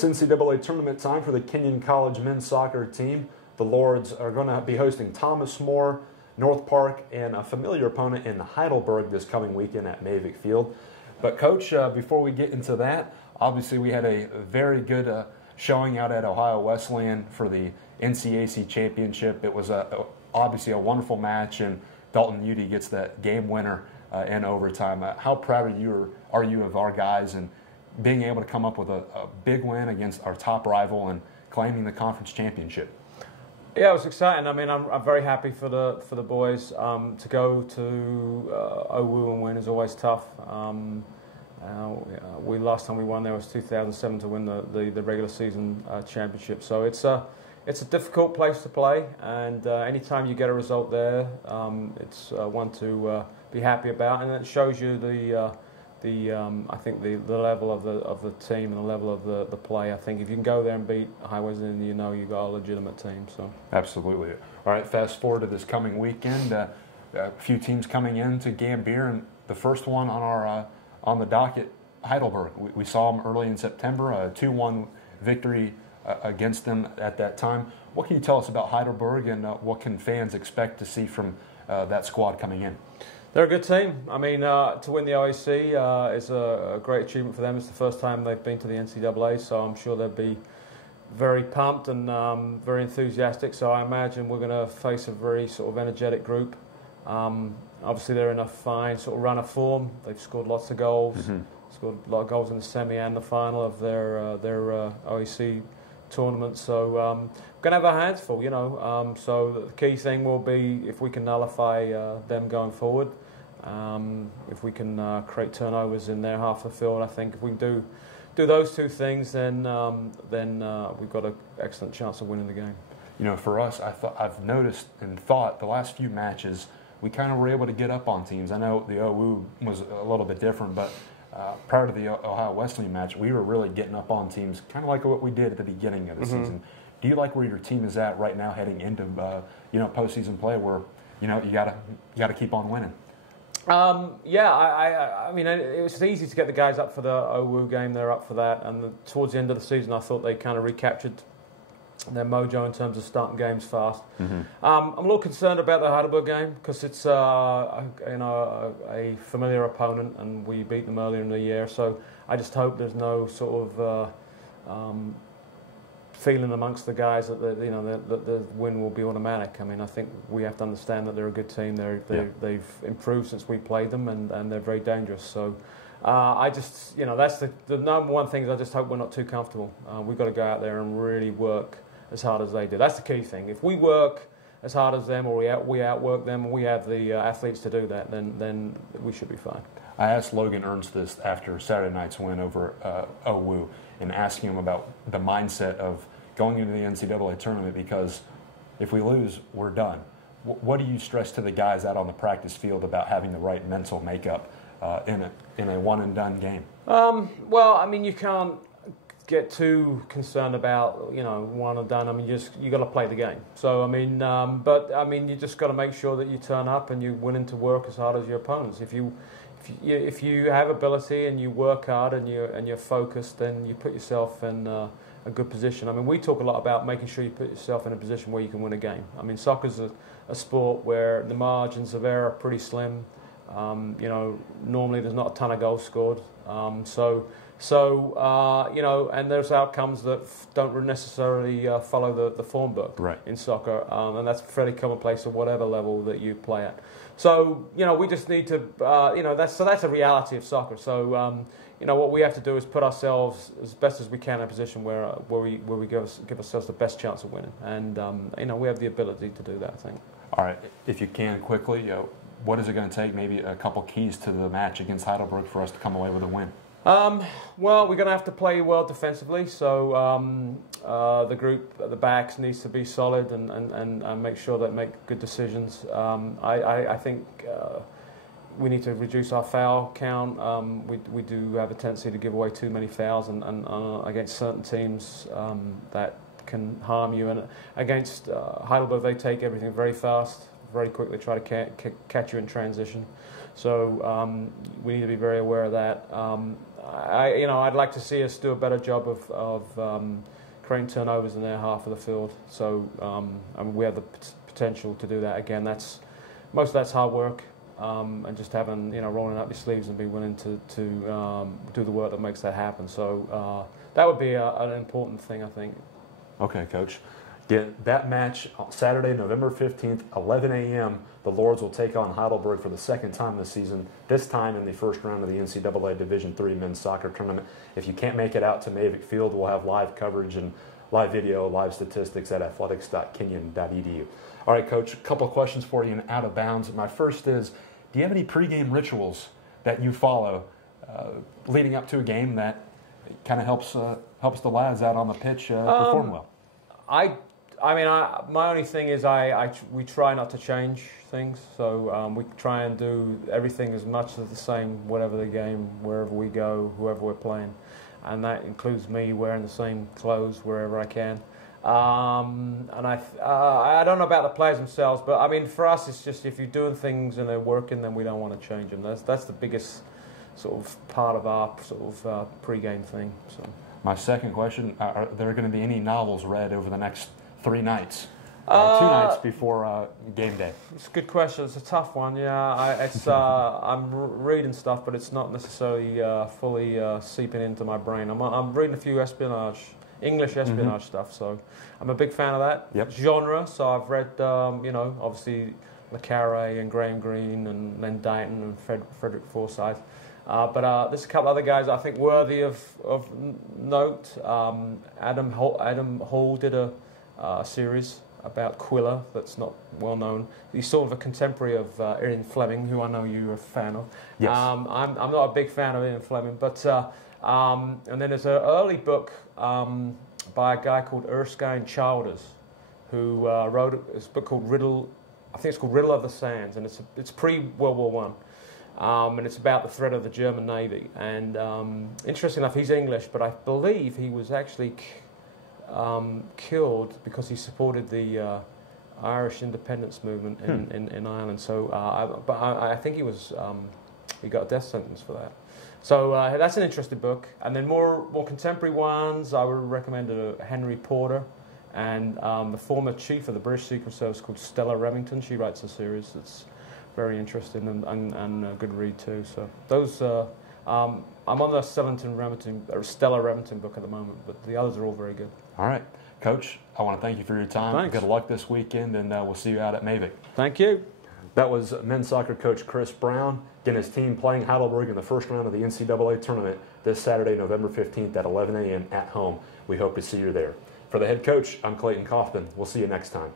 It's NCAA tournament time for the Kenyon College men's soccer team. The Lords are going to be hosting Thomas More, North Park, and a familiar opponent in Heidelberg this coming weekend at Mavic Field. But Coach, before we get into that, obviously we had a very good showing out at Ohio Wesleyan for the NCAC championship. It was obviously a wonderful match, and Dalton Udy gets that game winner in overtime. How proud are you of our guys and being able to come up with a big win against our top rival and claiming the conference championship? Yeah, it was exciting. I mean, I'm very happy for the boys. To go to OWU and win is always tough. Last time we won there was 2007 to win the regular season championship. So it's a difficult place to play, and anytime you get a result there, it's one to be happy about, and it shows you I think the level of the team and the level of the play. I think if you can go there and beat Ohio Wesleyan, you know you've got a legitimate team. So absolutely. All right, fast forward to this coming weekend. A few teams coming into Gambier, and the first one on the docket, Heidelberg. We saw them early in September, a 2-1 victory against them at that time. What can you tell us about Heidelberg, and what can fans expect to see from that squad coming in? They're a good team. I mean, to win the OAC is a great achievement for them. It's the first time they've been to the NCAA, so I'm sure they'll be very pumped and very enthusiastic. So I imagine we're going to face a very sort of energetic group. Obviously, they're in a fine sort of run of form. They've scored lots of goals, scored a lot of goals in the semi and the final of their OAC tournament. So we're going to have our hands full, you know. So the key thing will be if we can nullify them going forward. If we can create turnovers in their half of the field, I think if we can do those two things, then we've got an excellent chance of winning the game. You know, for us, I've noticed and thought the last few matches we kind of were able to get up on teams. I know the OWU was a little bit different, but prior to the Ohio Wesleyan match, we were really getting up on teams, kind of like what we did at the beginning of the season. Do you like where your team is at right now, heading into postseason play, where you gotta keep on winning? Yeah, I mean, it was easy to get the guys up for the OWU game. They're up for that, and towards the end of the season, I thought they kind of recaptured their mojo in terms of starting games fast. I'm a little concerned about the Heidelberg game because it's a familiar opponent, and we beat them earlier in the year. So I just hope there's no sort of feeling amongst the guys that the win will be automatic. I mean, I think we have to understand that they're a good team. They've improved since we played them, and they're very dangerous. So I just, that's the number one thing is I just hope we're not too comfortable. We've got to go out there and really work as hard as they do. That's the key thing. If we work as hard as them, or we outwork them, and we have the athletes to do that, then we should be fine. I asked Logan Ernst this after Saturday night's win over OWU and asking him about the mindset of going into the NCAA tournament, because if we lose, we're done. What do you stress to the guys out on the practice field about having the right mental makeup in a one-and-done game? Well, I mean, you can't get too concerned about one and done. I mean, you got to play the game. So I mean, but I mean, you just got to make sure that you turn up and you're willing to work as hard as your opponents. If you have ability and you work hard and you're focused, then you put yourself in a good position. I mean, we talk a lot about making sure you put yourself in a position where you can win a game. I mean, soccer's a sport where the margins of error are pretty slim. Normally there's not a ton of goals scored. And there's outcomes that don't necessarily follow the form book in soccer, and that's fairly commonplace at whatever level that you play at. So we just need to, that's a reality of soccer. So what we have to do is put ourselves as best as we can in a position where we give ourselves the best chance of winning, and we have the ability to do that, I think. All right, if you can quickly, what is it going to take? Maybe a couple keys to the match against Heidelberg for us to come away with a win. Well, we're going to have to play well defensively, so the group at the backs needs to be solid and make sure they make good decisions. I think we need to reduce our foul count. We do have a tendency to give away too many fouls and against certain teams that can harm you. And against Heidelberg, they take everything very fast, very quickly, try to catch you in transition. So we need to be very aware of that. I'd like to see us do a better job of creating turnovers in their half of the field. So we have the potential to do that again. Most of that's hard work, and just having rolling up your sleeves and be willing to do the work that makes that happen. So that would be an important thing, I think. Okay, Coach. That match Saturday, November 15th, 11 a.m. The Lords will take on Heidelberg for the second time this season, this time in the first round of the NCAA Division III men's soccer tournament. If you can't make it out to Mavic Field, we'll have live coverage and live video, live statistics at athletics.kenyon.edu. All right, Coach, a couple of questions for you in Out of Bounds. My first is, do you have any pregame rituals that you follow leading up to a game that kind of helps the lads out on the pitch perform well? My only thing is we try not to change things, so we try and do everything as much as the same, whatever the game, wherever we go, whoever we're playing, and that includes me wearing the same clothes wherever I can. And I don't know about the players themselves, but I mean for us it's just if you're doing things and they're working, then we don't want to change them. That's the biggest sort of part of our sort of pre-game thing. So. My second question: are there going to be any novels read over the next 3 nights? 2 nights before game day. It's a good question. It's a tough one. Yeah, I'm reading stuff, but it's not necessarily fully seeping into my brain. I'm reading a few English espionage stuff. So I'm a big fan of that genre. So I've read, obviously Le Carre and Graham Greene and Len Dighton and Frederick Forsyth. But there's a couple other guys I think worthy of note. Adam Hall did a series about Quiller that's not well known. He's sort of a contemporary of Ian Fleming, who I know you're a fan of. Yes. I'm not a big fan of Ian Fleming, but and then there's an early book by a guy called Erskine Childers, who wrote a book called Riddle. I think it's called Riddle of the Sands, and it's pre-World War I. And it's about the threat of the German Navy. And interesting enough, he's English, but I believe he was actually killed because he supported the Irish independence movement in Ireland. So, I think he got a death sentence for that. So that's an interesting book. And then more contemporary ones, I would recommend Henry Porter and the former chief of the British Secret Service called Stella Remington. She writes a series that's very interesting and a good read too. So those, I'm on the Stella Remington book at the moment, but the others are all very good. All right, Coach, I want to thank you for your time. Thanks. Good luck this weekend, and we'll see you out at Mavic. Thank you. That was men's soccer coach Chris Brown. Again, his team playing Heidelberg in the first round of the NCAA Tournament this Saturday, November 15th at 11 a.m. at home. We hope to see you there. For the head coach, I'm Clayton Kaufman. We'll see you next time.